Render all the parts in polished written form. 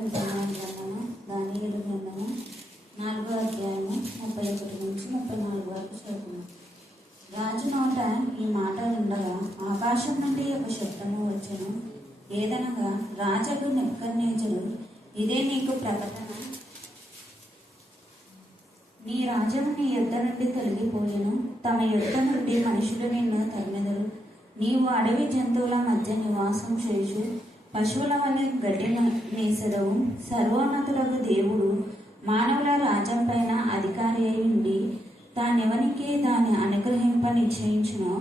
గ్రంథము దానియేలు గ్రంథము 4వ అధ్యాయము 31 నుంచి 34 వరకు చదువుకున్నాం. రాజు నోట ఈ మాటలుండగా ఆకాశం నుండి ఒక శబ్దము వచ్చెను. ఏదనగా, రాజగు నెబుకద్నెజరు, ఇదే నీకు ప్రకటన. నీ రాజ్యము నీ యుద్ధ నుండి తొలగిపోయెను. తమ యుద్ధ నుండి మనుషులు నిన్ను తరిమెదరు. నీవు అడవి జంతువుల మధ్య నివాసం చేసు పశువుల వలె గడ్డి మేసెదవు. సర్వోన్నతులకు దేవుడు మానవుల రాజ్యం పైన అధికారి అయి ఉండి తానెవనికి దాన్ని అనుగ్రహింప నిశ్చయించునో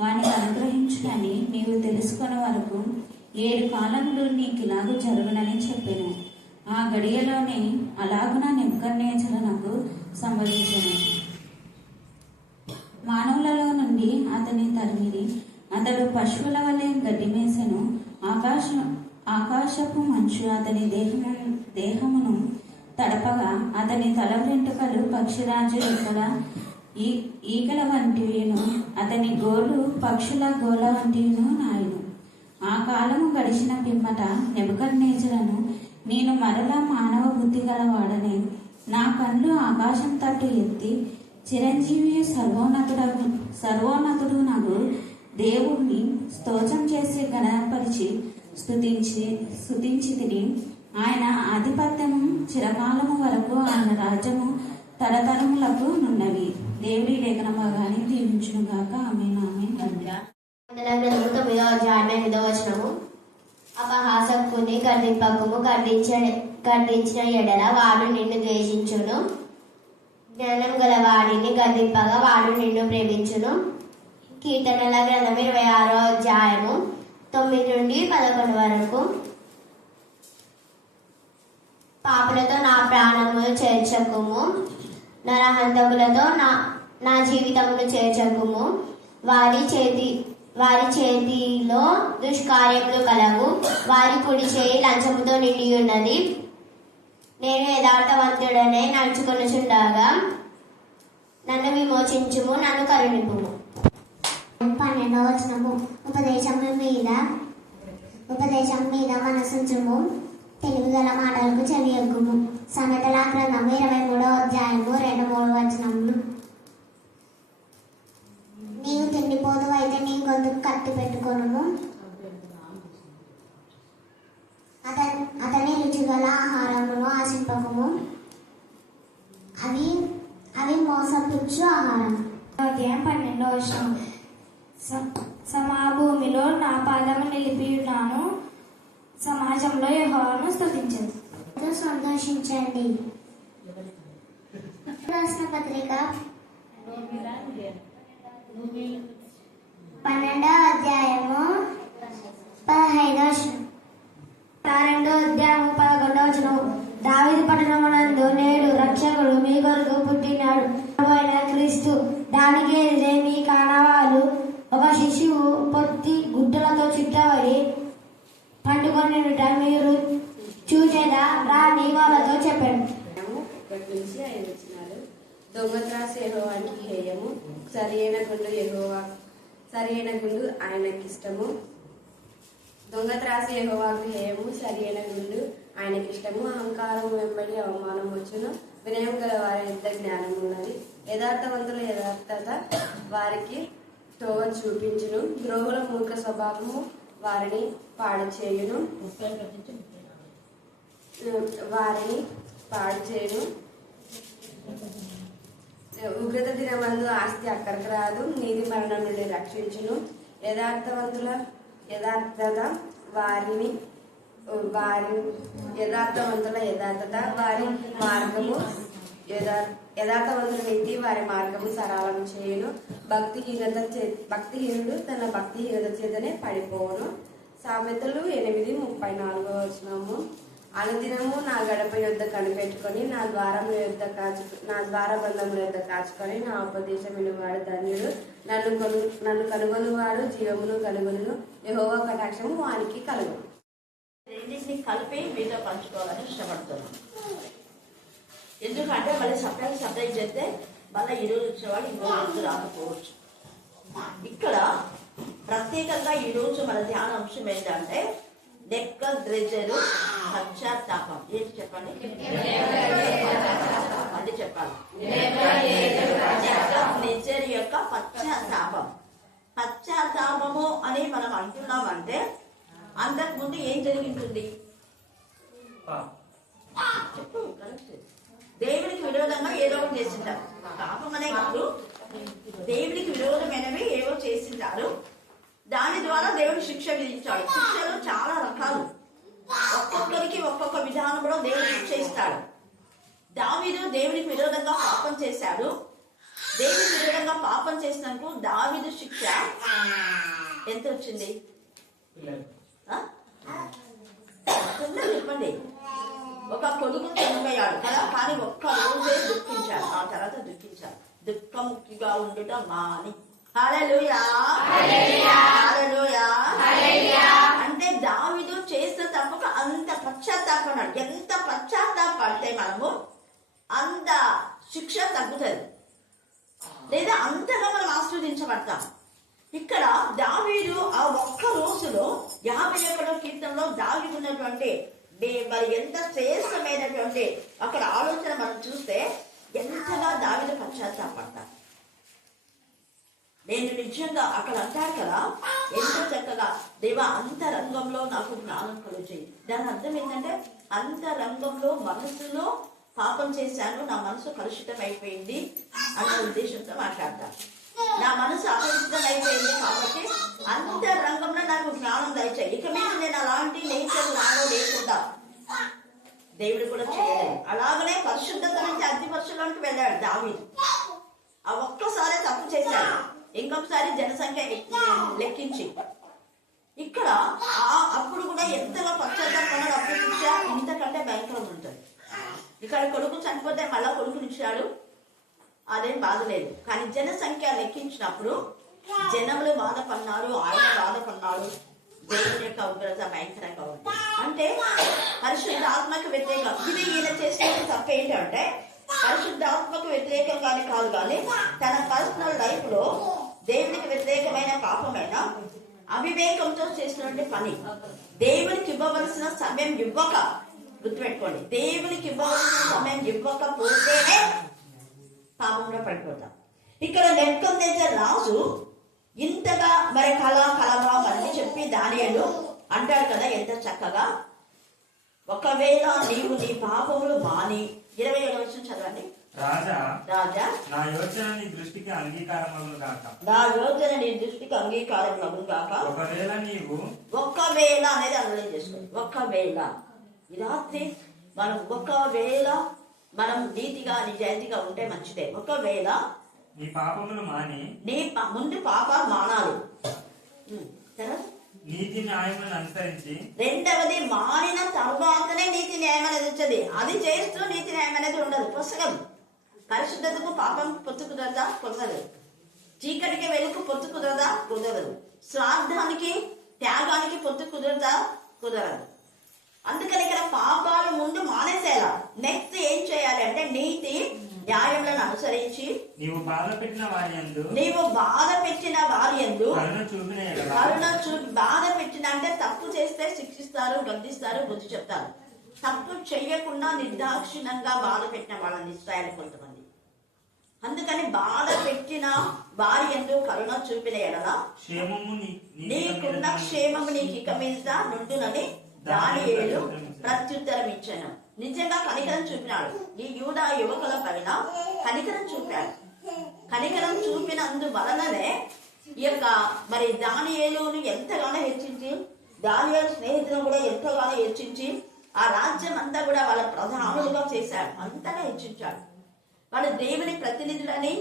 వానికి అనుగ్రహించునని నీవు తెలుసుకున్న వరకు 7 కాలములు నీకిలాగు జరుగునని చెప్పాను. ఆ గడియలోనే అలాగున నెబుకద్నెజరునకు సంభవించెను. మానవులలో నుండి అతని తరిమిరి. అతడు పశువుల వలె గడ్డి మేసెను. ఆకాశపు మంచు అతని దేహమును తడపగా అతని తల వెంట్రుకలు పక్షిరాజు రెక్కల ఈగల వంటివిను, అతని గోళ్ళు పక్షుల గోళ్ళ వంటివిను నాయును. ఆ కాలము గడిచిన పిమ్మట నెబుకద్నెజరును, నేను మరలా మానవ బుద్ధి గలవాడనే. నా కళ్ళు ఆకాశం తట్టు ఎత్తి చిరంజీవి సర్వోన్నతుడు నాకు దేవుణ్ణి స్తోత్రం చేసి గణపరిచి స్తుతించి తిని, ఆయన ఆధిపత్యము చిరకాలము వరకు, ఆయన రాజ్యము తరతరములకు నున్నవి. దేవుడి లేఖన భాగాన్ని దీవించును గాక. ఆమేన్. ఆమేన్. అపహాసకుని గర్దింపకము, గర్దించిన ఎడల వాడు నిన్ను ద్వేషించును. జ్ఞానం గల వాడిని గర్దింపగా వాడు నిన్ను ప్రేమించును. కీర్తనల గ్రంథం 26వ అధ్యాయము 9 నుండి 11 వరకు. పాపులతో నా ప్రాణమును చేర్చకుము, నరహంతకులతో నా జీవితమును చేర్చకుము. వారి చేతిలో దుష్కార్యములు కలవు, వారి కుడి చేయి లంచముతో నిండి ఉన్నది. నేను యథార్థవంతుడనే నడుచుకొనుచుండగా నన్ను విమోచించుము, నన్ను కరుణింపుము. 12వ వచనము. ఉపదేశం మీద మనసుంచుము, తెలివిగల మాటలకు చెవియొగ్గుము. సామెతల గ్రంథము 23వ అధ్యాయము 2-3 వచనములు. నీవు తిండిపోదు అయితే నీ గొంతుకు కత్తి పెట్టుకొనుము. అతని రుచిగల ఆహారమును ఆశింపకము, అవి మోసపుచ్చు ఆహారం. అధ్యాయం 12వ వచనం. సమాభూమిలో నా పాదము నిలిపియున్నాను, సమాజంలో యెహోవాను స్తుతించండి. సంతోషించండి. రాసిన పత్రిక 12వ అధ్యాయము 15వ వచనం. 2వ అధ్యాయము 11వ వచనం. దావీదు పట్టణమునందు నేడు రక్షకుడు మీ కొరకు పుట్టినాడు, అయిన క్రీస్తు. దానికి ఎదురే మీ కానవాలు ఒక శిశువు పొత్తి గుడ్డలతో చుట్టబడి పండుకొనిట మీరు చూచేదా రాని వాళ్ళతో చెప్పాడు. 1 నుంచి 5 వచనాలు. దొంగత్రాసు యెహోవానికి హేయము, సరియైన గుండు ఆయనకిష్టము. దొంగత్రాసు యెహోవాకు హేయము, సరియైన గుండు ఆయనకిష్టము. అహంకారం వెంబడి అవమానం వచ్చును, వినయం గల వారి యుద్ధ జ్ఞానం ఉన్నది. యథార్థవంతుల యథార్థత వారికి తోవ చూపించును, ద్రోహుల మూర్ఖ స్వభావము వారిని పాడు చేయును. ఉగ్రత దినమందు ఆస్తి అక్కడికి రాదు, నీతి మరణం నుండి రక్షించును. యథార్థవంతుల యథార్థత వారి మార్గము, యథార్థవంతుల నీతి వారి మార్గము సరళం చేయును. భక్తిహీనుడు తన భక్తిహీనత చేతనే పడిపోవును. సామెతలు 8:34 వచనము. అనుదినము నా గడప యొద్ద కనిపెట్టుకొని నా ద్వారబంధముల యొద్ద కాచుకొని నా ఉపదేశం వినువాడు ధన్యుడు. నన్ను కనుగొనువాడు జీవమును కనుగొను, యెహోవా కటాక్షము వానికి కలుగును. రెండింటిని కలిపి మీతో పంచుకోవాలని ఇష్టపడుతున్నాను. ఎందుకంటే మళ్ళీ సపరేట్ చేస్తే మళ్ళీ ఈరోజు వచ్చేవాళ్ళు ఇంకో రాకపోవచ్చు. ఇక్కడ ప్రత్యేకంగా ఈరోజు మన ధ్యాన అంశం ఏంటంటే నెబుకద్నెజరు పశ్చాత్తాపం. ఏంటి చెప్పండి? అది చెప్పాలి. నెబుకద్నెజరు యొక్క పశ్చాత్తాపం. పశ్చాత్తాపము అని మనం అంటున్నామంటే అంతకు ముందు ఏం జరిగింటుంది చెప్పు. కరెక్ట్. దేవునికి విరోధంగా ఏదో ఒకటి చేసింటారు. పాపం అనే కాదు, దేవునికి విరోధమైనవి ఏవో చేసింటారు. దాని ద్వారా దేవుడు శిక్ష విధించాడు. శిక్షలు చాలా రకాలు, ఒక్కొక్కరికి ఒక్కొక్క విధానంలో దేవుడు శిక్ష ఇస్తాడు. దావీదు దేవునికి విరోధంగా పాపం చేశాడు. దేవునికి విరోధంగా పాపం చేసినందుకు దావీదు శిక్ష ఎంత వచ్చింది చెప్పండి. ఒక కొడుకు చనిపోయాడు కదా, కానీ ఒక్క రోజే దుఃఖించాడు. ఆ తర్వాత దుఃఖించాడు. దుఃఖముఖిగా ఉండుట మాని. హల్లెలూయా, హల్లెలూయా. అంటే దావీదు చేసిన తప్పక అంత పశ్చాత్తాపడ్డాడు. ఎంత పశ్చాత్తాపడితే మనము అంత శిక్ష తగ్గుతుంది, లేదా అంతగా మనం ఆస్వాదించబడతాం. ఇక్కడ దావీదు ఆ ఒక్క రోజులో 51వ కీర్తనలో దావీదు ఉన్నటువంటి మరి ఎంత శ్రేష్టమైనటువంటి అక్కడ ఆలోచన మనం చూస్తే ఎంతగా దావీదు పశ్చాత్తాపడతాం. నేను నిజంగా అక్కడ అంటాడు కదా, ఎంతో చక్కగా దేవా అంతరంగంలో నాకు జ్ఞానం కలుగుచేయి. దాని అర్థం ఏంటంటే అంతరంగంలో మనసులో పాపం చేశాను, నా మనసు కలుషితం అయిపోయింది అన్న ఉద్దేశంతో మాట్లాడతాను. నా మనసు అపరిచితం అయిపోయింది కాబట్టి అంతరంగంలో నాకు జ్ఞానం దయచేయి. ఇక మీద నేను అలాంటి నేచర్ నాలో లేకుండా దేవుడు కూడా చేయలేదు. అలాగనే పరిశుద్ధత నుంచి అతి పరిశుద్ధంలోకి వెళ్ళాడు దావీదు. ఆ ఒక్కసారి తప్పు చేశాడు, ఇంకొకసారి జనసంఖ్య లెక్కించి. ఇక్కడ అప్పుడు కూడా ఎంతగా పశ్చాత్తాపడ్డాడు. అప్పుడు శిక్ష ఇంతకంటే భయంకరంగా ఉంటుంది. ఇక్కడ కొడుకు చనిపోతే మళ్ళా కొడుకునిచ్చాడు, అదేం బాధ లేదు. కానీ జనసంఖ్య లెక్కించినప్పుడు జనములు బాధపడినారు, ఆయన బాధపడినాడు. దేవుని యొక్క ఉగ్రత భయంకరంగా ఉంది. అంటే పరిశుద్ధాత్మకు వ్యతిరేకం. ఇది ఈయన చేసే తప్పేంటంటే పరిశుద్ధాత్మకు వ్యతిరేకంగానే కాదు, కానీ తన పర్సనల్ లైఫ్ లో దేవునికి వ్యతిరేకమైన పాపమైన అవివేకంతో చేసినటువంటి పని. దేవునికి ఇవ్వవలసిన సమయం ఇవ్వక, గుర్తుపెట్టుకోండి, దేవునికి ఇవ్వవలసిన సమయం ఇవ్వకపోతేనే పాపంలో పడిపోతాం. ఇక్కడ నెబుకద్నెజరు రాజు ఇంతగా మరి కలవా అని చెప్పి దానియేలు అంటాడు కదా ఎంత చక్కగా. ఒకవేళ నీవు నీ పాపములు మాని 27వ వచనం చదవండి. రాజా రాజా నా యోచన నీ దృష్టికి అంగీకారమగును గాక. నా యోచన నీ దృష్టికి అంగీకారమగును గాక. ఒకవేళ నీవు ఒకవేళ అనేది అర్థం చేసుకోండి. ఒకవేళ ఈ రాత్రి మనం ఒకవేళ మనం నీతిగా నిజాయితీగా ఉంటే మంచిదే. ఒకవేళ నీ పాపములు మాని నీ ముందు పాపాలు మానాలి. నీతి న్యాయములను అనుసరించి, రెండవది మానిన తర్వాతనే నీతి న్యాయం అనేది వచ్చేది. అది చేస్తూ నీతి న్యాయం అనేది ఉండదు. పుస్తకం పరిశుద్ధతకు పాపం పొత్తు కుదరదా? కుదరదు. చీకటికి వెలుగు పొత్తు కుదరదా? కుదరదు. స్వార్థానికి త్యాగానికి పొత్తు కుదరదా? కుదరదు. అందుకని ఇక్కడ పాపాలు ముందు మానేసేలా. నెక్స్ట్ ఏం చేయాలి అంటే నీతి న్యాయములను అనుసరించి నీవు బాధ పెట్టిన వారి యందు బాధ పెట్టిన అంటే తప్పు చేస్తే శిక్షిస్తారు, గద్దిస్తారు, బుద్ధి చెప్తారు. తప్పు చెయ్యకుండా నిర్దాక్షిణంగా బాధ పెట్టిన వాళ్ళని ఇస్రాయేలు కొంతమంది. అందుకని బాధ పెట్టిన వారి యందు కరుణ చూపిన ఎడల నీకున్న క్షేమము నీకు ఇక మీద నుండునని దానియేలు ప్రత్యుత్తరం ఇచ్చాను. నిజంగా కనికరం చూపినాడు. ఈ యూదా యువకుల పైన కనికరం చూపాడు. కనికరం చూపినందు వలననే ఈ యొక్క మరి దానియేలును ఎంతగానో హెచ్చించి, దానియేలు స్నేహితులను కూడా ఎంతగానో హెచ్చించి, ఆ రాజ్యం అంతా కూడా వాళ్ళ ప్రధానులుగా చేశాడు. అంతగా హెచ్చించాడు. వాళ్ళు దేవుని ప్రతినిధులని,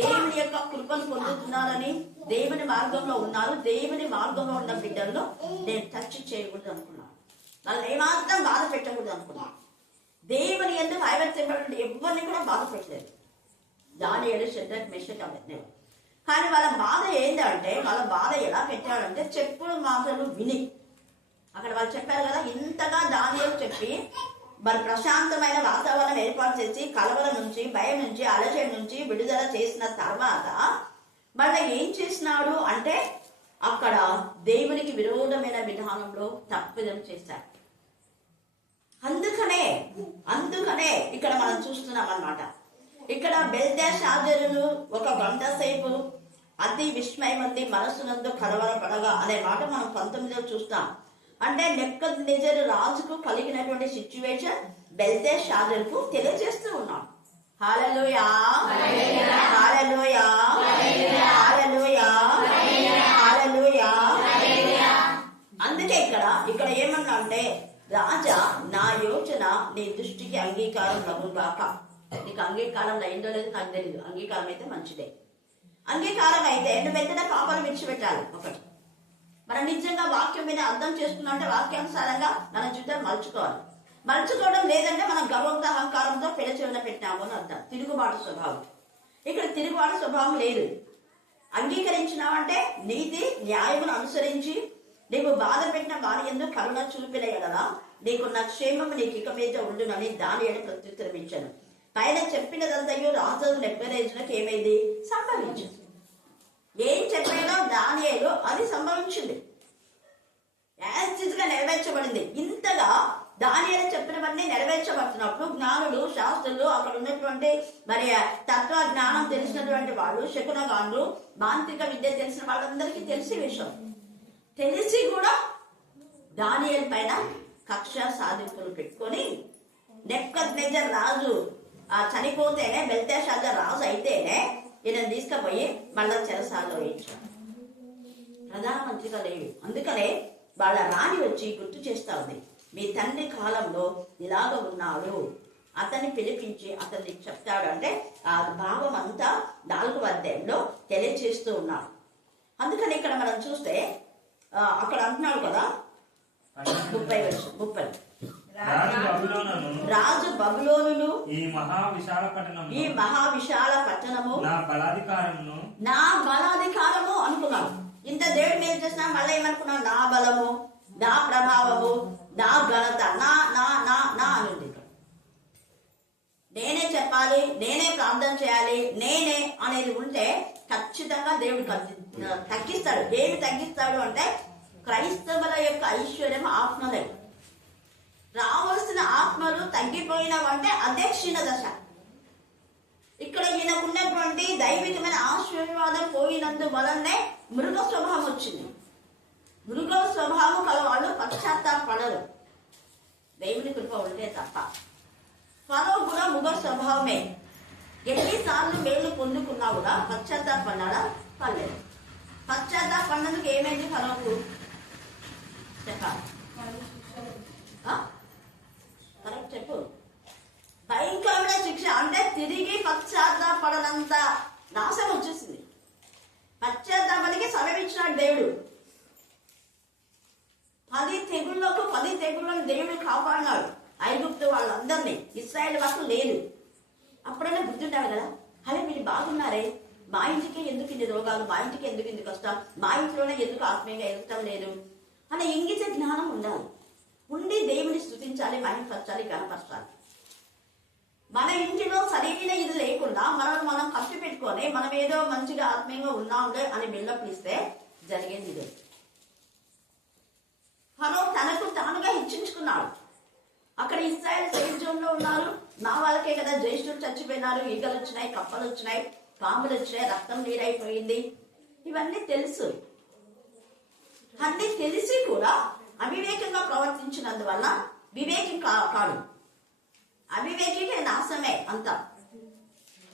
దేవుని యొక్క కృపను పొందుతున్నారని, దేవుని మార్గంలో ఉన్నారు. దేవుని మార్గంలో ఉన్న బిడ్డలను నేను టచ్ చేయకూడదు అనుకున్నాను. వాళ్ళని ఏమాత్రం బాధ పెట్టకూడదు అనుకున్నాను. దేవుని ఎందుకు ఐవత్యపడి ఎవరిని కూడా బాధ పెట్టలేదు. దానియేలు, షద్రక్, మేషక్, అబేద్నెగో. కానీ వాళ్ళ బాధ ఏంటంటే, వాళ్ళ బాధ ఎలా పెట్టాడంటే చెప్పుడు మాటలు విని. అక్కడ వాళ్ళు చెప్పారు కదా, ఇంతగా దానియేలు చెప్పి మరి ప్రశాంతమైన వాతావరణం ఏర్పాటు చేసి కలవల నుంచి, భయం నుంచి, అలజడి నుంచి విడుదల చేసిన తర్వాత మళ్ళీ ఏం చేసినాడు అంటే అక్కడ దేవునికి విరోధమైన విధానంలో తప్పిదం చేశారు. అందుకనే ఇక్కడ మనం చూస్తున్నాం అన్నమాట. ఇక్కడ బెల్తెషాజరును ఒక గంట సేపు అతి విస్మయమంది మనసునందు కలవరపడగా అనే మాట మనం 19లో చూస్తాం. అంటే నెబుకద్నెజరు రాజుకు కలిగినటువంటి సిచ్యువేషన్ బెల్తెషాజరుకు తెలియజేస్తూ ఉన్నాం. హల్లెలూయా, హల్లెలూయా, హల్లెలూయా, హల్లెలూయా. అందుకే ఇక్కడ ఏమన్నా అంటే, రాజా నా యోచన నీ దృష్టికి అంగీకారం లగుగాక. నీకు అంగీకారం అయిందో లేదో నాకు తెలియదు. అంగీకారం అయితే మంచిదే. అంగీకారం అయితే నువ్వు వెంటనే పాపాలు విడిచిపెట్టాలి. ఒకటి, మనం నిజంగా వాక్యం మీద అర్థం చేసుకున్నా అంటే వాక్యానుసారంగా మన జీవితాన్ని మలుచుకోవడం లేదంటే మనం గర్వంతో అహంకారంతో పెడచెవిన పెట్టినాము అని అర్థం. తిరుగుబాటు స్వభావం. ఇక్కడ తిరుగుబాటు స్వభావం లేదు. అంగీకరించినావంటే నీతి న్యాయమును అనుసరించి నీకు బాధ పెట్టిన వారి ఎందుకు కరుణ చూపిన ఎడలా నీకున్న క్షేమము నీకు ఇక మీద ఉండునని దానియేలు ప్రత్యుత్తరం ఇచ్చాను. పైన చెప్పినదంతయు రాజు నెబుకద్నెజరుకు ఏమైంది? సంభవించింది. ఏం చెప్పాడో దానియేలు అది సంభవించింది. గా నెరవేర్చబడింది. ఇంతగా దానియేలు చెప్పినవన్నీ నెరవేర్చబడుతున్నప్పుడు జ్ఞానులు, శాస్త్రులు, అక్కడ ఉన్నటువంటి మరి తత్వ జ్ఞానం తెలిసినటువంటి వాళ్ళు, శకునగాండ్రు, మాంత్రిక విద్య తెలిసిన వాళ్ళందరికీ తెలిసే విషయం. తెలిసి కూడా దానియేలు పైన కక్ష సాధింపులు పెట్టుకొని నెబుకద్నెజరు రాజు చనిపోతేనే, బెల్తెషాజరు రాజు అయితేనే ఈయన తీసుకుపోయి మళ్ళా చెరసాలలో వేయించాడు. ప్రధానమంత్రిగా లేవు. అందుకనే వాళ్ళ రాణి వచ్చి గుర్తు చేస్తా ఉంది, మీ తండ్రి కాలంలో ఇలాగ ఉన్నాడు. అతన్ని పిలిపించి అతన్ని చెప్తాడు. అంటే ఆ భావం అంతా 4వ అధ్యాయంలో తెలియచేస్తూ ఉన్నాడు. అందుకని ఇక్కడ మనం చూస్తే అక్కడ అంటున్నాడు కదా 30 రాజు బబులోనును ఈ మహావిశాల పట్టణము నా బలాధికారము అనుకున్నాడు. ఇంత దేవుడి మీద చేసినా మళ్ళీ ఏమనుకున్నాడు? నా బలము, నా ప్రభావము, నా ఘనత, నా నా నా నా అనుంది. నేనే చెప్పాలి, నేనే ప్రార్థన చేయాలి, నేనే అనేది ఉంటే ఖచ్చితంగా దేవుడు తగ్గిస్తాడు. ఏమి తగ్గిస్తాడు అంటే క్రైస్తవుల యొక్క ఐశ్వర్యం ఆత్మలే. రావాల్సిన ఆత్మలు తగ్గిపోయినవంటే అదే క్షీణ దశ. ఇక్కడ ఈయనకున్నటువంటి దైవికమైన ఆశీర్వాదం పోయినందువలనే మృగ స్వభావం వచ్చింది. మృగ స్వభావం కలవాళ్ళు పశ్చాత్తాపడరు, దేవుని కృప ఉంటే తప్ప. ఫరో కూడా మృగ స్వభావమే. ఎన్నిసార్లు మేలు పొందుకున్నా కూడా పశ్చాత్తాపడ్డా? పర్లేదు. పశ్చాత్తాపడినందుకు ఏమైంది ఫరోకు? చెప్పాలి, కరెక్ట్ చెప్పు. భయంకరమైన శిక్ష. అంటే తిరిగి పశ్చాత్తాపడనంత నాశనం వచ్చేసింది. పశ్చాత్తాపానికి సమయం ఇచ్చినాడు దేవుడు. 10 తెగుళ్ళను దేవుడు కాపాడినాడు. ఐగుప్తు వాళ్ళందరినీ, ఇశ్రాయేల్ వరకు లేదు. అప్పుడైనా గుర్తుంటారు కదా, అరే మీరు బాగున్నారే, మా ఇంటికి ఎందుకు ఇన్ని రోగాలు, మా ఇంటికి ఎందుకు ఇన్ని కష్టం, మా ఇంట్లోనే ఎందుకు ఆత్మీయంగా ఎదుగుతాం లేదు అనే ఇంగిత జ్ఞానం ఉండాలి. ఉండి దేవుని స్తుతించాలి, మహిమపరచాలి, గణపరచాలి. మన ఇంటిలో సరైన ఇది లేకుండా మనం ఖర్చు పెట్టుకొని మనం ఏదో మంచిగా ఆత్మీయంగా ఉన్నాంలే అని బిల్డప్ ఇస్తే జరిగేది ఇదే. ఫరో తనకు తానుగా హెచ్చించుకున్నాడు. అక్కడ ఇశ్రాయేల్ సేఫ్ జోన్ లో ఉన్నారు. నా వాళ్ళకే కదా జ్యేష్ఠులు చచ్చిపోయినారు, ఈగలు వచ్చినాయి, కప్పలు వచ్చినాయి, పాములు వచ్చినాయి, రక్తం నీరైపోయింది. ఇవన్నీ తెలుసు. అన్ని తెలిసి కూడా అవివేకంగా ప్రవర్తించినందువల్ల వివేకం కాడు, అవివేకికి నాశమే అంతా.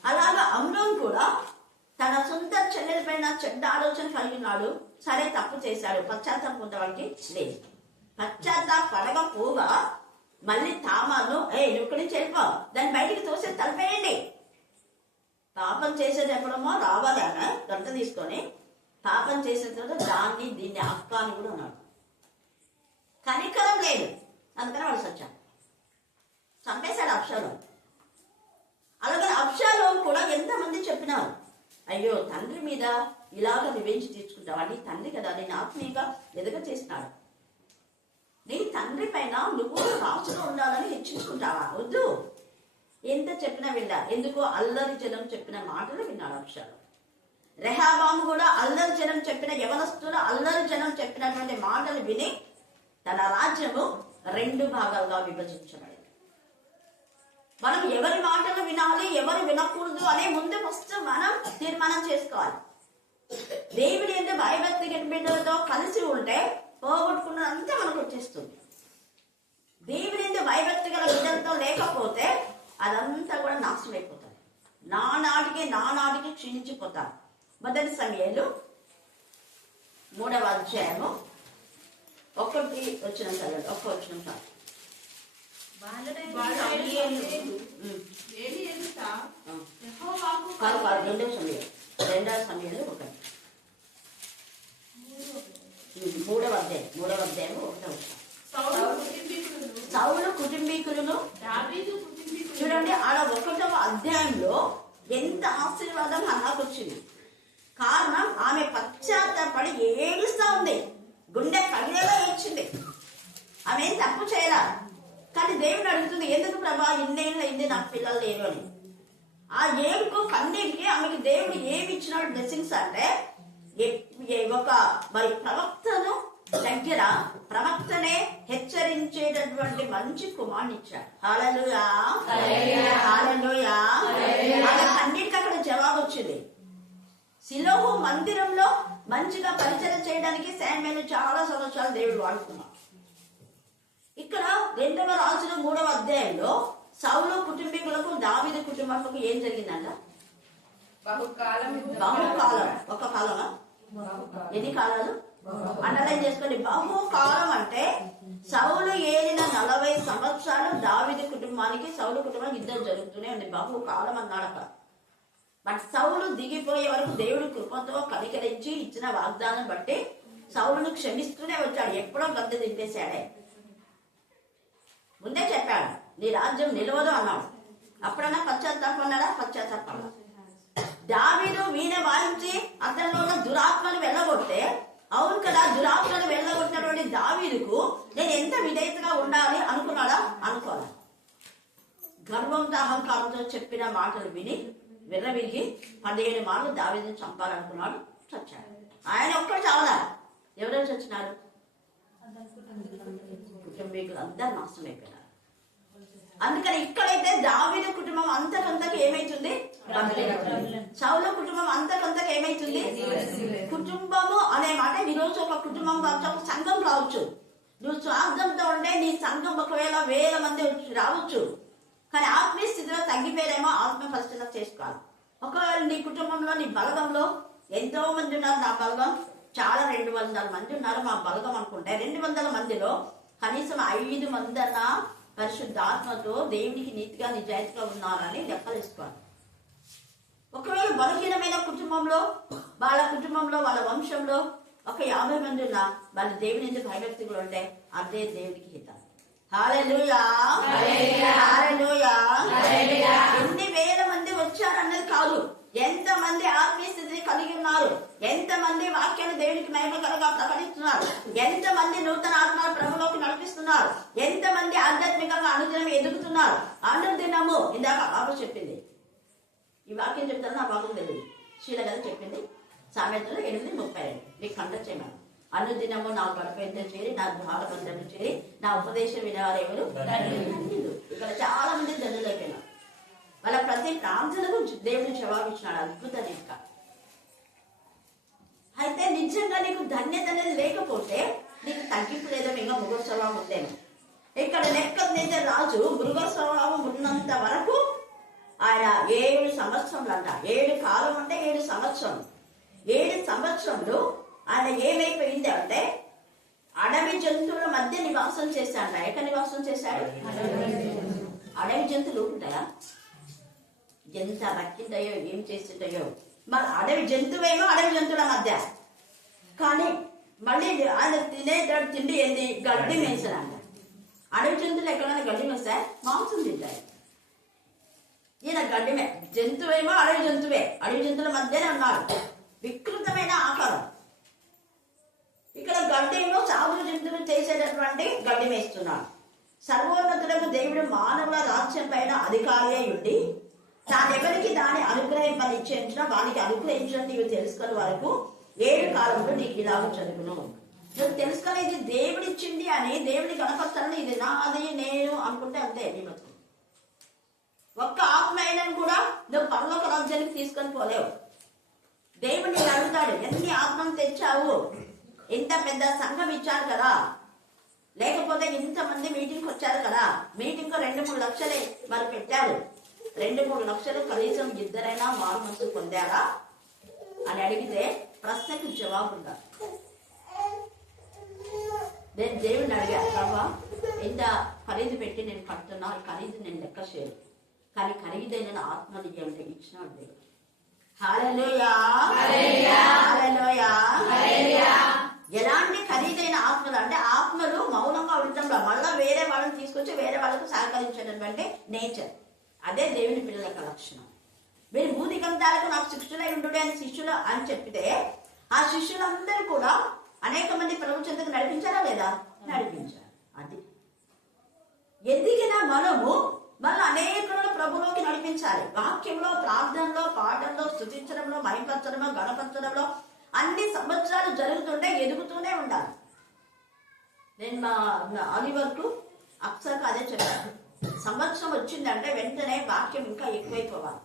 అలాగా అమ్నోన్ కూడా తన సొంత చెల్లెల పైన చెడ్డ ఆలోచన కలిగి ఉన్నాడు. సరే తప్పు చేశాడు, పశ్చాత్తాపం పొందడానికి లేదు. పశ్చాత్తాపడకపోగా మళ్ళీ తామాను నువ్వు ఇక్కడి నుంచి వెళ్ళిపో, దాన్ని బయటికి తోసే తలపేయండి. పాపం చేసేది ఎప్పుడమో రావాలి అన్న గంట తీసుకొని పాపం చేసిన తర్వాత దీన్ని అక్క అని కూడా ఉన్నాడు. కనికరం లేదు, అందుకని వాడు సచ్చాడు, చంపేశాడు అబ్షాలోం. అలాగే అబ్షాలోం కూడా ఎంతమంది చెప్పినారు, అయ్యో తండ్రి మీద ఇలాగ రివెంజ్ తీర్చుకుంటావా, నీ తండ్రి కదా నేను ఆత్మీయంగా ఎదుగ చేసినాడు, నీ తండ్రి పైన నువ్వు రాజుగా ఉండాలని హెచ్చించుకుంటావా? వద్దు. ఎంత చెప్పినా విన్నా. ఎందుకో అల్లరి జనం చెప్పిన మాటలు విన్నాడు అబ్షాలోం. రెహబాము కూడా అల్లరి జనం చెప్పిన యవనస్తులు అల్లరి జనం చెప్పినటువంటి మాటలు విని తన రాజ్యము 2 భాగాలుగా విభజించబడింది. మనం ఎవరి మాటలు వినాలి, ఎవరు వినకూడదు అనే ముందు ఫస్ట్ మనం తీర్మానం చేసుకోవాలి. దేవుని యందు భయభక్తి బిడ్డలతో కలిసి ఉంటే పోగొట్టుకున్నదంతా మనకు వచ్చేస్తుంది. దేవుని యందు భయభక్తి గల బిడ్డలతో లేకపోతే అదంతా కూడా నాశనం అయిపోతుంది. నానాటికి క్షీణించిపోతారు. 1 సమూయేలు 3వ అధ్యాయము 1 వచ్చిన చదవండి. 1 వచ్చిన చాలు. కాదు 2వ సమూయేలు 1. 3వ అధ్యాయము 1వ వచ్చిన. సౌలు కుటుంబీకులను చూడండి, ఆడ 1వ అధ్యాయంలో ఎంత ఆశీర్వాదం అన్నాకు వచ్చింది. కారణం ఆమె పశ్చాత్తాపడి ఏడుస్తా ఉంది, గుండె కళ్ళేలా ఏడ్చింది. ఆమె ఏం తప్పు చేయరా, కానీ దేవుడు అడుగుతుంది, ఎందుకు ప్రభా ఇన్నేళ్ళు అయింది నాకు పిల్లలు లేరు అని. ఆ ఏడుకు కన్నీటికి ఆమెకి దేవుడు ఏమి ఇచ్చినాడు బ్లెస్సింగ్స్ అంటే ఒక మరి ప్రవక్తను దగ్గర ప్రవక్తనే హెచ్చరించేటటువంటి మంచి కుమారుని ఇచ్చాడు. హల్లెలూయా హల్లెలూయా. అన్నిటికీ అక్కడ జవాబు వచ్చింది. సిలోహు మందిరంలో మంచిగా పరిచయం చేయడానికి శామ్యూయేలు చాలా సంవత్సరాలు దేవుడు వాడుకున్నాడు. ఇక్కడ 2వ రాజుల 3వ అధ్యాయంలో సౌలు కుటుంబీకులకు దావీదు కుటుంబాలకు ఏం జరిగిందంట? బహుకాలం. ఒక కాలమా? ఎన్ని కాలాలు? అండర్లైన్ చేసుకోండి. బహుకాలం అంటే సౌలు ఏలిన 40 సంవత్సరాలు దావీదు కుటుంబానికి సౌలు కుటుంబానికి యుద్ధం జరుగుతూనే ఉంది. బహుకాలం అన్నాడు అక్కడ. బట్ సౌలు దిగిపోయే వరకు దేవుడు కృపతో కనికరించి ఇచ్చిన వాగ్దానం బట్టి సౌలును క్షమిస్తూనే వచ్చాడు. ఎప్పుడో గద్దె దింపేశాడే. ముందే చెప్పాడు నీ రాజ్యం నిలవదు అన్నాడు. అప్పుడన్నా పశ్చాత్తాపన్నాడా? పశ్చాత్తాపడ. దావీదు వీణ వాయించి అతనిలో ఉన్న దురాత్మను వెళ్ళగొట్టే, అవును కదా, దురాత్మను వెళ్ళగొట్టినటువంటి దావీదుకు నేను ఎంత విధేయతగా ఉండాలి అనుకున్నాడా? అనుకోవాలి. గర్వంతో అహంకారంతో చెప్పిన మాటలు విని విర్రవిరిగి 17 మార్లు దావీదుని చంపాలనుకున్నాడు, చచ్చాడు. ఆయన ఒక్కడు చావదా, ఎవరెవరు చచ్చినారు? కుటుంబీకులు అందరూ నాశనం అయిపోయినారు. అందుకని ఇక్కడైతే దావీదు కుటుంబం అంతకంతకు ఏమైతుంది? సౌలు కుటుంబం అంతకంతకు ఏమైతుంది? కుటుంబము అనే మాట ఈరోజు ఒక కుటుంబం కావచ్చు, ఒక సంఘం కావచ్చు. నువ్వు స్వార్థంతో ఉంటే నీ సంఘం ఒకవేళ 1000 మంది రావచ్చు, కానీ ఆత్మీయ స్థితిలో తగ్గిపోయారేమో ఆత్మ పరిశీలన చేసుకోవాలి. ఒకవేళ నీ కుటుంబంలో నీ బలగంలో ఎంతో మంది ఉన్నారు, నా బలగం చాలా 200 మంది ఉన్నారు మా బలగం అనుకుంటే 200 మందిలో కనీసం 5 మందన్న పరిశుద్ధాత్మతో దేవునికి నీతిగా నిజాయితీగా ఉన్నారని లెక్కలేసుకోవాలి. ఒకవేళ బలహీనమైన కుటుంబంలో వాళ్ళ వంశంలో ఒక 50 మంది ఉన్నా వాళ్ళ దేవుని ఎందుకు భయభక్తులు ఉంటే అదే దేవునికి హితం. హల్లెలూయా హల్లెలూయా. ఎన్ని వేల మంది వచ్చారన్నది కాదు, ఎంత మంది ఆత్మీయ స్థితిని కలిగి ఉన్నారు, ఎంత మంది వాక్యాన్ని దేవునికి మహిమకరంగా ప్రకటిస్తున్నారు, ఎంత మంది నూతన ఆత్మ ప్రభులోకి నడిపిస్తున్నారు, ఎంత మంది ఆధ్యాత్మికంగా అనుదినం ఎదుగుతున్నారు. అనుదినము ఇందాక బాబు చెప్పింది, ఈ వాక్యం చెప్తాను నా బాబు తెలియదు, శీల గారు చెప్పింది సామెతలు 8:32 మీకు కండక్ట్ చేయమని. అనుదినము నా గడప ఎంత చేరి నా ద్వారబంధము చేరి నా ఉపదేశం వినేవారెవరు? ఇక్కడ చాలా మంది ధనులు అయిపోయినారు. వాళ్ళ ప్రతి ప్రార్థనకు దేవుడు జవాబిచ్చినాడు. అద్భుత రీతిగా. అయితే నిజంగా నీకు ధన్యత అనేది లేకపోతే నీకు తగ్గింపు లేదో ఇంకా మృగ స్వభావం ఉందేమో. ఇక్కడ లెక్క రాజు మృగ స్వభావం ఉన్నంత వరకు ఆయన 7 సంవత్సరంలు అంట. 7 కాలం అంటే 7 సంవత్సరం. 7 సంవత్సరంలో ఆయన ఏమైపోయింది అంటే అడవి జంతువుల మధ్య నివాసం చేశాడ. ఎక్కడ నివాసం చేశాడు? అడవి జంతువులు ఉంటాయా? ఎంత రక్కింటాయో ఏం చేస్తుంటాయో. మరి అడవి జంతువేమో అడవి జంతువుల మధ్య, కానీ మళ్ళీ ఆయన తినేటాడు తిండి ఏంది? గడ్డి మేసాడంట. అడవి జంతువులు ఎక్కడైనా గడ్డి మేస్తాయి? మాంసం తింటాయి. ఈయన గడ్డి జంతువేమో అడవి జంతువే, అడవి జంతువుల మధ్యనే ఉన్నాడు. వికృతమైన ఆకారం. ఇక్కడ గడ్డేమో సాగులు జంతువులు చేసేటటువంటి గడ్డి మేస్తున్నాడు. సర్వోన్నతులకు దేవుడు మానవుల రాజ్యం పైన అధికారి అయి ఉండి తానెవరికి దాన్ని అనుగ్రహింపనిచ్చేంచిన వానికి అనుగ్రహించడం నీవు తెలుసుకునే వరకు 7 కాలంలో నీకు ఇలాగ జరుగును. నువ్వు తెలుసుకునేది దేవుడిచ్చింది అని దేవుడి గణపత్రాన్ని ఇది నాది నేను అనుకుంటే అంతే నీ బతుకు. ఒక్క ఆత్మైనను కూడా నువ్వు పరలోక రాజ్యానికి తీసుకొని పోలేవు. దేవుడిని అడుగుతాడు, ఎన్ని ఆత్మను తెచ్చావు? ఇంత పెద్ద సంఘం ఇచ్చారు కదా, లేకపోతే ఇంతమంది మీటింగ్కి వచ్చారు కదా, మీటింగ్ 2-3 లక్షలే మరి పెట్టారు, 2-3 లక్షలు కనీసం ఇద్దరైనా మారు మనసు పొందారా అని అడిగితే ప్రశ్నకు జవాబు ఉందా? నేను దేవుడిని అడిగా, ప్రభా ఇంత ఖరీదు పెట్టి నేను కడుతున్నా, ఖరీదు నేను లెక్క చేయను, కానీ ఖరీదైన ఆత్మని అంటే ఇచ్చినాడు దేవుడు. హల్లెలూయా, హల్లెలూయా. ఎలాంటి ఖరీదైన ఆత్మలు అంటే ఆత్మలు మౌనంగా ఉండటంలో మళ్ళా వేరే వాళ్ళని తీసుకొచ్చి వేరే వాళ్ళకు సహకరించడం అంటే నేచర్. అదే దేవుని పిల్లల యొక్క లక్షణం. మీరు భూదిగంతాలకు నాకు శిష్యులై ఉండు అని శిష్యులు అని చెప్పితే ఆ శిష్యులందరూ కూడా అనేక మంది ప్రభు చెంతకు నడిపించారా లేదా? నడిపించారు. అది ఎందుకైనా మనము మళ్ళీ అనేకులను ప్రభులోకి నడిపించాలి. వాక్యంలో, ప్రార్థనలో, పాఠంలో, స్తుతించడంలో, మహిమపరచడంలో, గణపరచడంలో అన్ని సంవత్సరాలు జరుగుతుంటే ఎదుగుతూనే ఉండాలి. నేను మా ఆలివర్కు అక్సర్కు అదే చెప్పాను, సంవత్సరం వచ్చిందంటే వెంటనే వాక్యం ఇంకా ఎక్కువైపోవాలి.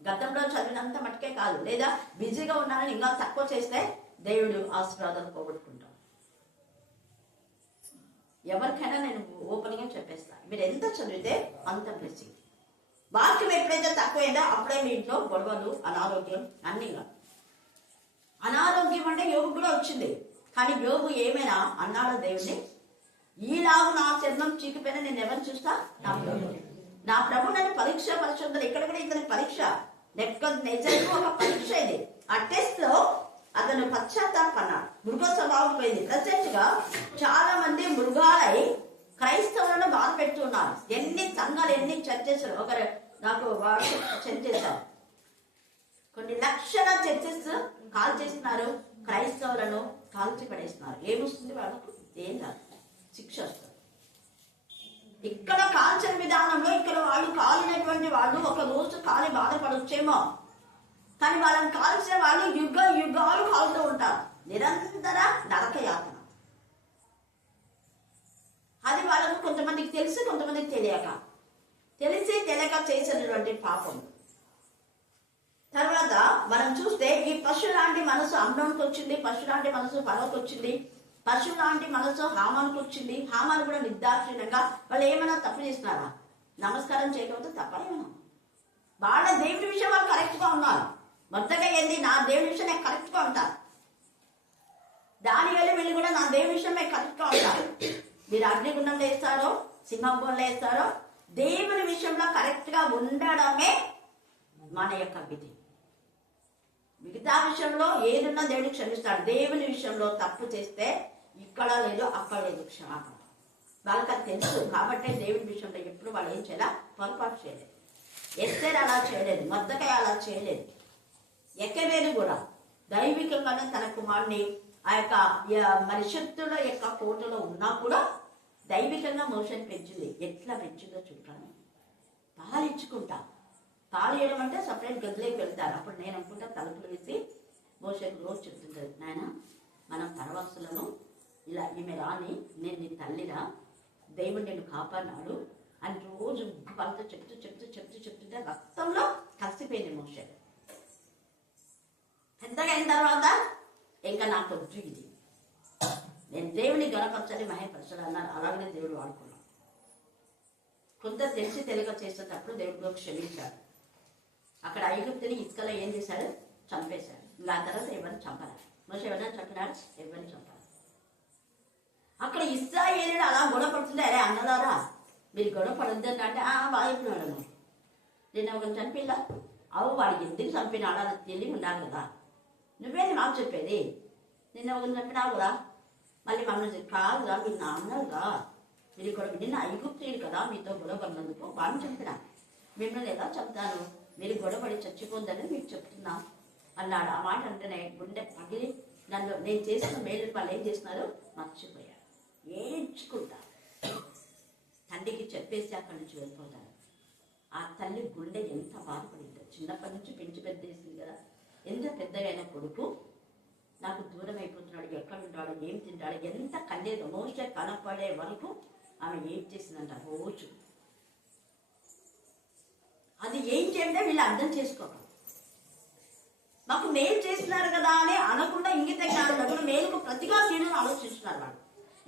గతంలో చదివినంత మటుకే కాదు, లేదా బిజీగా ఉన్నానని ఇంకా తక్కువ చేస్తే దేవుడు ఆశీర్వాదాలు పోగొట్టుకుంటాం. ఎవరికైనా నేను ఓపెన్గా చెప్పేస్తాను, మీరు ఎంత చదివితే అంత బ్లెస్సింగ్. వాక్యం ఎప్పుడైతే తక్కువైందో అప్పుడే మీ ఇంట్లో గొడవలు, అనారోగ్యం అన్నీగా. అనారోగ్యం అంటే యోగు కూడా వచ్చింది, కానీ యోగు ఏమైనా అన్నాడు దేవుడిని, ఈలాగు నా చర్మం చీకిపోయినా నేను ఎవరిని చూస్తా? నా ప్రభు నన్ను పరీక్ష పరిశోధన, ఇక్కడ కూడా ఇతని పరీక్ష, నిజంగా ఒక పరీక్ష ఇది. ఆ టెస్ట్ లో అతను పశ్చాత్తాపన్నాడు, మృగ స్వభావం పోయింది. ప్రత్యేకంగా చాలా మంది మృగాలై క్రైస్తవులను బాధ పెడుతున్నారు. ఎన్ని సంఘాలు, ఎన్ని చర్చెస్, ఒకరు నాకు వాడు చర్చేశారు, కొన్ని లక్షల చర్చెస్ కాల్ చేస్తున్నారు, క్రైస్తవులను కాల్చి పడేస్తున్నారు. ఏమొస్తుంది వాళ్ళకు? ఏం కాదు, శిక్ష వస్తుంది. ఇక్కడ కాల్చిన విధానంలో ఇక్కడ వాళ్ళు కాలినటువంటి వాళ్ళు ఒక రోజు కాలి బాధపడొచ్చేమో, కానీ వాళ్ళని కాల్చిన వాళ్ళు యుగాలు కాలుతూ ఉంటారు, నిరంతర నరక యాతన. అది వాళ్ళకు కొంతమందికి తెలిసి, కొంతమందికి తెలిసి తెలియక చేసినటువంటి పాపం. తర్వాత మనం చూస్తే ఈ పశు లాంటి మనసు అమ్నోనికి వచ్చింది, పశు లాంటి మనసు ఫరోకి వచ్చింది, పశు లాంటి మనసు హామానికి వచ్చింది. హామాను కూడా నిర్దాక్షిణ్యంగా వాళ్ళు ఏమైనా తప్పు చేస్తున్నారా? నమస్కారం చేయకపోతే తప్ప ఏమైనా? వాళ్ళ దేవుడి విషయం వాళ్ళు కరెక్ట్ గా ఉన్నారు. మొత్తగా ఏంది, నా దేవుడి విషయం నేను కరెక్ట్ గా ఉంటాను, దాని వెళ్ళి కూడా నా దేవుడి విషయం నేను కరెక్ట్ గా ఉంటాను. మీరు అగ్నిగుండంలో వేస్తారో, సింహంలో వేస్తారో, దేవుని విషయంలో కరెక్ట్ గా ఉండడమే మన యొక్క విధి. మిగతా విషయంలో ఏదున్నా దేవుడికి క్షమిస్తాడు. దేవుని విషయంలో తప్పు చేస్తే ఇక్కడ లేదు, అక్కడ లేదు క్షమాపణ. వాళ్ళకి అది తెలుసు కాబట్టి దేవుని విషయంలో ఎప్పుడు వాళ్ళు ఏం చేయాలా? పొరపాటు చేయలేదు. ఎస్తేర్ అలా చేయలేదు, మొద్దకాయ అలా చేయలేదు. ఎక్కవేరు కూడా దైవికంగానే తన కుమారుని ఆ యొక్క మరి శక్తుల యొక్క కోటలో ఉన్నా కూడా దైవికంగా మోషన్ పెంచింది. ఎట్లా పెంచిందో చూడాలి. పాలిచ్చుకుంటా, పాలు వేయడం అంటే సపరేట్ గదిలోకి వెళ్తారు. అప్పుడు నేను అనుకుంటా తలుపులు వేసి మోషకు రోజు చెప్తుంటారు, నాయన మనం పరవశులను ఇలా ఈమె రాని, నేను నీ తల్లిరా, దేవుడు నేను కాపాడినాడు అని రోజు వాళ్ళతో చెప్తుంటే రక్తంలో కలిసిపోయింది మోషే. పెద్దగా అయిన తర్వాత ఇంకా నాకు వద్దు ఇది, నేను దేవుని గణపరచాలి, మహేపరచాలి అన్నారు. అలాగనే దేవుడు వాడుకున్నాడు. కొంత తెలిసి తెలియక చేసేటప్పుడు దేవుడు క్షమించాడు. అక్కడ ఐగుప్తుని ఇసుకలో ఏం చేశాడు? చంపేశాడు. ఇంకా ఆ తర్వాత ఎవరిని చంపాలి? మోషే ఎవరైనా చంపినాడు? ఎవరిని చంపాలి? అక్కడ ఇశ్రాయేలీయులు అలా గొడవ పడుతుంటే, అరే అన్నదారా మీరు గొడవ పడొద్దంటే అంటే బాగున్నాడు, నిన్న ఒక చంపిల్లా, అవు వాడికి ఎందుకు చంపినాడు అది తెలివి ఉండాలి కదా, నువ్వేది మాకు చెప్పేది, నిన్న ఒక చంపినావు కదా, మళ్ళీ మమ్మల్ని కాదురా మీరు నా అన్నారుగా, మీరు ఇక్కడ నిన్న ఐగుప్తీయుడు కదా మీతో గొడవ పడినందుకు వాడిని చంపినా, మిమ్మల్ని ఎలా చెప్తాను, మీరు గొడవపడి చచ్చిపోద్దని మీకు చెప్తున్నా అన్నాడు. ఆ మాట అంటేనే గుండె పగిలి నన్ను నేను చేసిన మేలు వాళ్ళు ఏం చేస్తున్నారు మర్చిపోయారు. ఏడ్చుకుంటా తండ్రికి చెప్పేసి అక్కడి నుంచి వెళ్ళిపోతారు. ఆ తల్లి గుండె ఎంత బాధపడిందో. చిన్నప్పటి నుంచి పెంచి పెద్ద చేసింది కదా. ఎంత పెద్దగైన కొడుకు నాకు దూరం అయిపోతున్నాడు, ఎక్కడ ఉంటాడు, ఏం తింటాడు, ఎంత కన్నీరు మోసే కనపడే వరకు ఆమె ఏం చేసిందంట రోజు. అది ఏం చేయంటే వీళ్ళు అర్థం చేసుకోవాలి. మాకు మేలు చేస్తున్నారు కదా అని అనకుండా ఇంగిత జ్ఞానం మేలుకు ప్రతిగా కీడును ఆలోచిస్తున్నారు వాళ్ళు.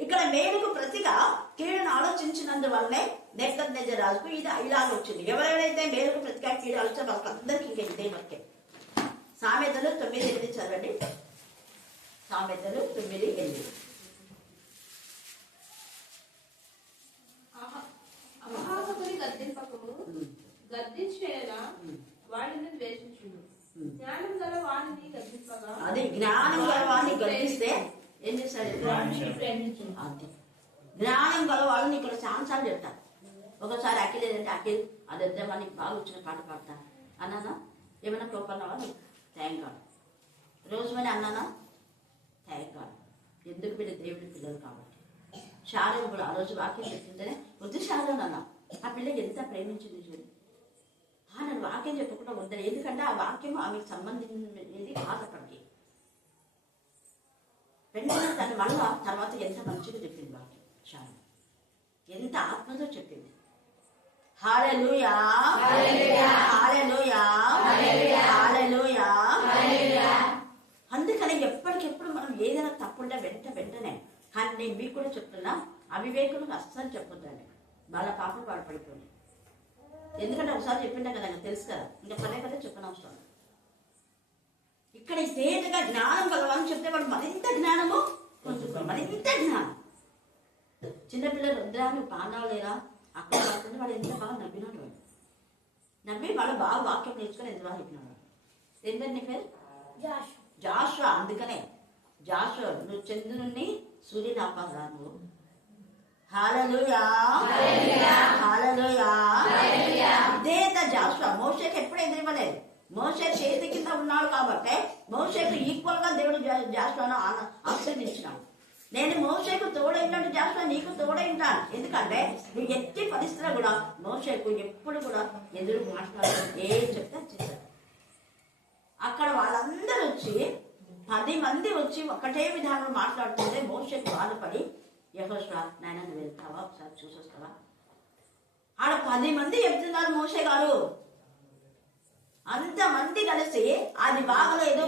ఇక్కడ మేలుకు ప్రతిగా కీడును ఆలోచించినందువల్లనే నెబుకద్నెజరు ఇది ఇలా వచ్చింది. ఎవరెవరైతే మేలుకు ప్రతిగా కీడు ఆలోచన వాళ్ళకందరికీ ఇంకా ఇదే వరకే. సామెతలు 9:8 చదవండి. సామెతలు 9:8. అపహాసకుని గద్దింపకము, గద్దించిన వాడిని ద్వేషించును. జ్ఞానం గల వాడిని గద్దింపగా, అది జ్ఞానం గల వాడిని గద్దిస్తే ఏం చేస్తాడు? అది జ్ఞానం గల వాళ్ళని ఇక్కడ ఛాన్సాలు చెప్తారు. ఒకసారి అఖిల్ ఏదంటే అఖిల్ అది వద్దామా, నీకు బాగా వచ్చిన పాట పాడతా అన్నానా? ఏమైనా కోపన్నావా? Thank God. రోజుమని అన్నానా? Thank God. ఎందుకు వీళ్ళు దేవుడి పిల్లలు కాబట్టి. శారద కూడా ఆ రోజు వాక్యం చెప్తుంటేనే వద్దు శారద అన్నా. ఆ పిల్లకి ఎంత ప్రేమించింది చూడు. నన్ను వాక్యం చెప్పకుండా వద్దని, ఎందుకంటే ఆ వాక్యం ఆమెకు సంబంధించింది కాదప్పటికి. వెంటనే తను మళ్ళా తర్వాత ఎంత మంచిగా చెప్పింది వాక్యం. శారద ఎంత ఆత్మతో చెప్పింది. హల్లెలూయా, హల్లెలూయా, హల్లెలూయా. అందుకని ఎప్పటికెప్పుడు మనం ఏదైనా తప్పుంటే వెంటనే. కానీ నేను మీకు కూడా చెప్తున్నా, అవివేకులకు అస్సలు చెప్పొద్దండి. వాళ్ళ పాప పడిపోయింది. ఎందుకంటే ఒకసారి చెప్పిండే కదా, నాకు తెలుసు కదా, ఇంకా పదే చెప్పనవసరం. ఇక్కడ తేటగా జ్ఞానం కలవాలని చెప్తే వాడు మరింత జ్ఞానము పొందుతాం, మరింత జ్ఞానం. చిన్నపిల్లలు వద్దా నువ్వు పానాలు లేరా అక్కడ కాకుండా వాడు ఎంత బాగా నవ్వినాడు. వాడు నవ్వి వాడు బాగా వాక్యం నేర్చుకొని ఎంత బాగా చెప్పినాడు. ఏం పేరు నీ పేరు? జాషువా. అందుకనే జాషువా, నువ్వు చంద్రుని సూర్యుని ఆపాలా నువ్వు. హల్లెలూయా, హల్లెలూయా. ఇదేత జాషువా మోషేకి ఎప్పుడు ఎదురివ్వలేదు. మోషే చేతి కింద ఉన్నాడు కాబట్టి మోషేకు ఈక్వల్ గా దేవుడు జాషువాను ఆశీర్వదించినాడు. నేను మోషేకు తోడైనట్టు జాషువా నీకు తోడైంటాను. ఎందుకంటే నువ్వు ఎట్టి పరిస్థితుల్లో కూడా మోషేకు ఎప్పుడు కూడా ఎదురు మాట్లాడాలి. ఏం చెప్తే చేశారు. అక్కడ వాళ్ళందరూ వచ్చి 10 మంది వచ్చి ఒకటే విధానం మాట్లాడుతుంటే మోషేకు బాధపడి, యెహోషువ నాయన నువ్వు వెళ్తావా, ఒకసారి చూసొస్తావా? ఆడ 10 మంది చెప్తున్నారు మోషే గారు. అంతమంది కలిసి అది బాగలేదు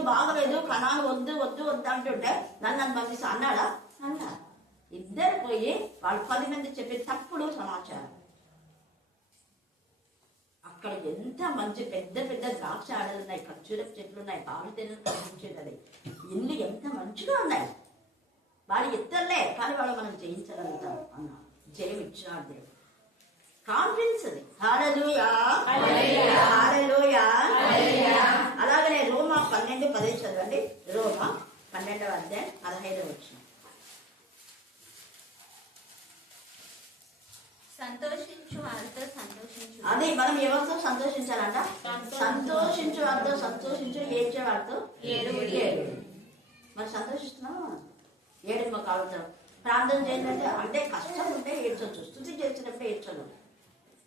కణాలు వద్దు అంటుంటే నన్ను పంపిస్తా అన్నాడా? అన్నా. ఇద్దరు పోయి వాళ్ళు 10 మంది చెప్పే తప్పుడు సమాచారం. అక్కడ ఎంత మంచి పెద్ద ద్రాక్ష ఆడలు ఉన్నాయి, ఖర్జూరపు చెట్లు ఉన్నాయి, పాలు తినది, ఇల్లు ఎంత మంచిగా ఉన్నాయి. వాళ్ళు ఎత్తలే కానీ వాళ్ళు మనం జయించగలుగుతాం అన్నా. జయం ఇచ్చినాడు దేవుడు. కాన్ఫిడెన్స్ అది. హల్లెలూయా, హల్లెలూయా. అలాగనే రోమా 12:10 చదవండి. రోమా 12వ అధ్యాయం 15వ వచనం. సంతోషించు వారితో సంతోషించు. అది మనం ఎవరితో సంతోషించాలంట? సంతోషించు వారితో సంతోషించు, ఏడ్చే వారితో ఏడు. మరి సంతోషిస్తున్నావా? ఏడు మా కాలుతాం. ప్రార్థన చేయాలంటే అంటే కష్టం ఉంటే ఏడ్చొచ్చు, స్తుతి చేసినప్పుడు ఏడ్చను.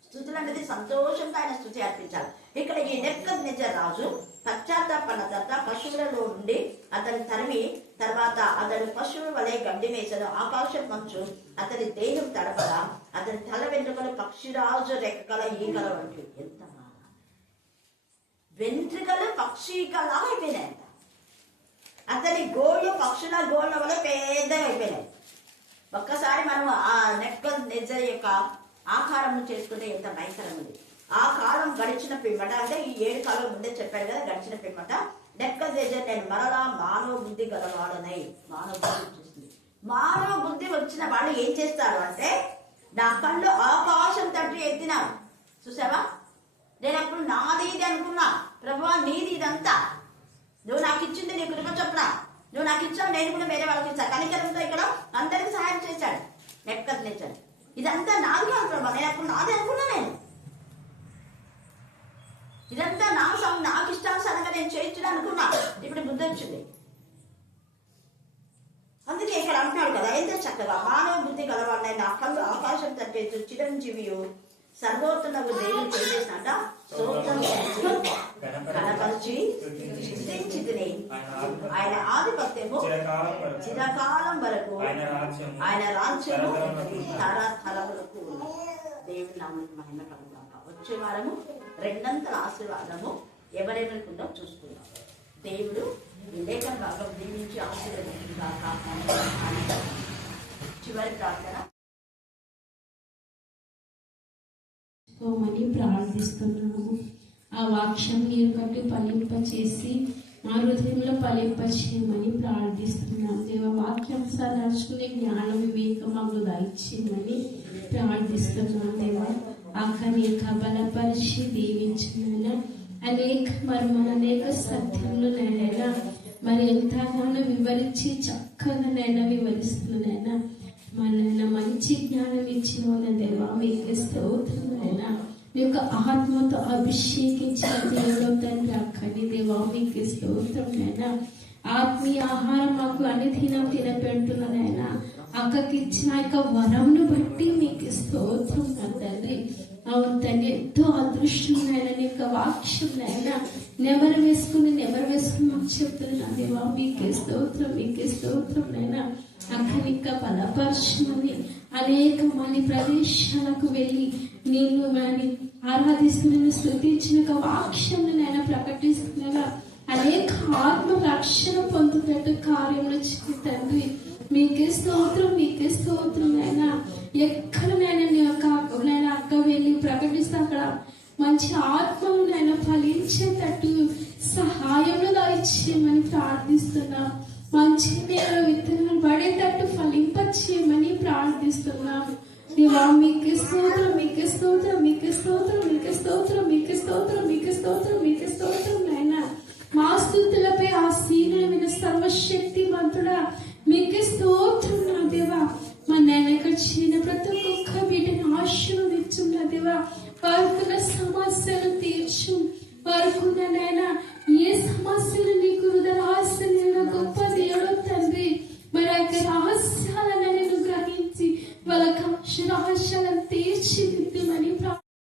స్తుతులు అనేది సంతోషంగా ఆయన స్తుతి అర్పించాలి. ఇక్కడ ఈ నెబుకద్నెజరు రాజు పశ్చాత్తాపన్న తర్వాత పశువులలో ఉండి అతని తరిమి తర్వాత అతని పశువుల వలె గడ్డి మేసను. ఆకాశం మంచు అతని దేహం తడపగా అతని తల వెంట్రుకలు పక్షిరాజు రెక్కల ఈకల వంటి. ఎంత వెంట్రుకలు పక్షికలా అయిపోయినాయంట. అతని గోళ్ళు పక్షుల గోళ్ళ వల్ల పెద్దగా అయిపోయినాయి. ఒక్కసారి మనం ఆ నెబుకద్నెజరు యొక్క ఆకారం చేసుకుంటే ఎంత భయంకరం ఉంది. ఆ కాలం గడిచిన పిమ్మట, అంటే ఈ 7 కాలం ముందే చెప్పారు కదా, గడిచిన పిమ్మట నెబుకద్నెజరు నేను మరలా మానవ బుద్ధి గలవాడనై. మానవ బుద్ధి వచ్చేసింది. మానవ బుద్ధి వచ్చిన వాళ్ళు ఏం చేస్తారు అంటే, నా కళ్ళు ఆకాశం తట్టు ఎత్తినాను. చూసావా? నేను అప్పుడు నాది ఇది అనుకున్నా. ప్రభువా నీది ఇదంతా, నువ్వు నాకు ఇచ్చింది నీ కృప చొప్పున, నువ్వు నాకు ఇచ్చావు, నేను కూడా వేరే వాళ్ళకి ఇచ్చా. కనికరంతో ఇక్కడ అందరికి సహాయం చేశాడు నెబుకద్నెజరు. ఇదంతా నాది కాదు ప్రభా, నేను అప్పుడు నాది అనుకున్నా. నేను ఇదంతా నాకు ఇష్టానుసారంగా నేను చేయించడం అనుకున్నా. ఇప్పుడు బుద్ధి వచ్చింది. అందుకే ఇక్కడ అంటున్నాడు కదా, ఎంత చక్కగా మానవ బుద్ధి గలవాడినై నా కళ్ళు ఆకాశం తట్టేస్తూ చిరంజీవియు సర్వోత్తముడు దేవుడు చేసేసినట స్తోత్రం చేసి కనపరిచి స్తుతించితిని. ఆయన ఆధిపత్యము చిరకాలం వరకు, ఆయన రాజ్యము తరతరములకు. దేవుని నామమునకు మహిమ కలుగుగాక. వచ్చే వారము రెండంతల ఆశీర్వాదము ఎవరెవరికుందో చూసుకుందాం. దేవుడు ఈ లేఖన భాగం దీవించి ఆశీర్వదించుగాక. చివరి ప్రార్థన. మని ప్రార్థిస్తున్నాము. ఆ వాక్యం నీరు కట్టి ఫలింప చేసి మా హృదయంలో ఫలింప చేయమని ప్రార్థిస్తున్నాం. దేవ వాక్యం నడుచుకునే జ్ఞాన వివేకం మాకు దయచేయమని ప్రార్థిస్తున్నాం. దేవ అక్కని బలపరిచి దీవించిన అనేక మర్మలు అనేక సత్యములు నేనైనా మరి ఎంతగానో వివరించి చక్కగా నైనా వివరిస్తున్నానైనా మన మంచి జ్ఞానం ఇచ్చిన దేవా మీకు స్తోత్రమైనా నీ యొక్క ఆత్మతో అభిషేకించిన దేవుడు తండ్రి అక్కని దేవా మీకు స్తోత్రమైనా ఆత్మీయ ఆహారం మాకు అనుదినం తినపెడుతున్నానైనా అక్కకి ఇచ్చిన యొక్క వరంను బట్టి మీకు స్తోత్రం తండ్రి. అవును తండ్రి, ఎంతో అదృష్టమైనా నీ యొక్క వాక్యంనైనా నెమరు వేసుకుని మాకు చెప్తున్నా దేవా మీకే స్తోత్రం నైనా అక్కడి ఇంకా బలపరచమని అనేక మంది ప్రదేశాలకు వెళ్ళి నేను అని ఆరాధిస్తున్న స్థుతించిన వాక్యంనైనా ప్రకటిస్తున్నగా అనేక ఆత్మ రక్షణ పొందుతున్నట్టు కార్యంలో తండ్రి మీకే స్తోత్రం అయినా ఎక్కడనైనా నీ యొక్క అక్క వెళ్ళి ప్రకటిస్తే అక్కడ మంచి ఆత్మలనైనా ఫలించేటట్టు సహాయంలో దయచేయమని ప్రార్థిస్తున్నాం. మంచి విత్తనాలు పడేటట్టు ఫలింపచేయమని ప్రార్థిస్తున్నాం. దేవా మీకే స్తోత్రం నాయనా. మా స్తుతులపై ఆసీనులు విన సర్వశక్తి మంతుడా మీకే స్తోత్రం నా దేవా. మా నాయన ఇక్కడ చేసిన ప్రతి ఒక్క బిడ్డను ఆశీర్వదించున్నా దేవా. వారికున్న సమస్యలు తీర్చు, వారికున్న నాయన ఏ సమస్యలు నీకు రహస్యంగా గొప్ప దేవుడు తండ్రి మరి ఆ రహస్యాలను గ్రహించి వాళ్ళ రహస్యాలను తీర్చి